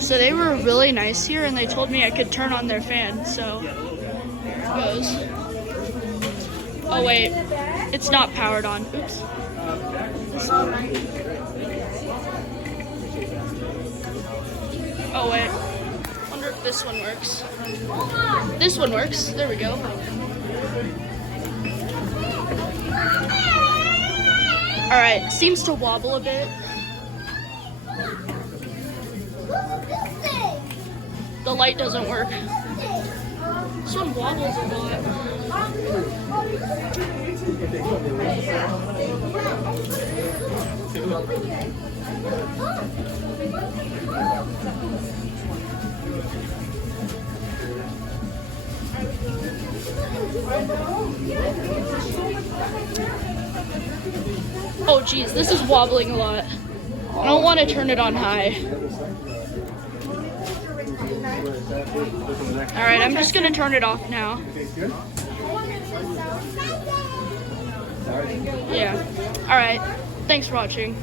So they were really nice here, and they told me I could turn on their fan, so here goes. Oh wait, it's not powered on. Oops. Oh wait, wonder if this one works. This one works, there we go. Alright, seems to wobble a bit. The light doesn't work. This one wobbles a lot. Oh geez, this is wobbling a lot. I don't want to turn it on high. Alright, I'm just gonna turn it off now. Yeah. Alright, thanks for watching.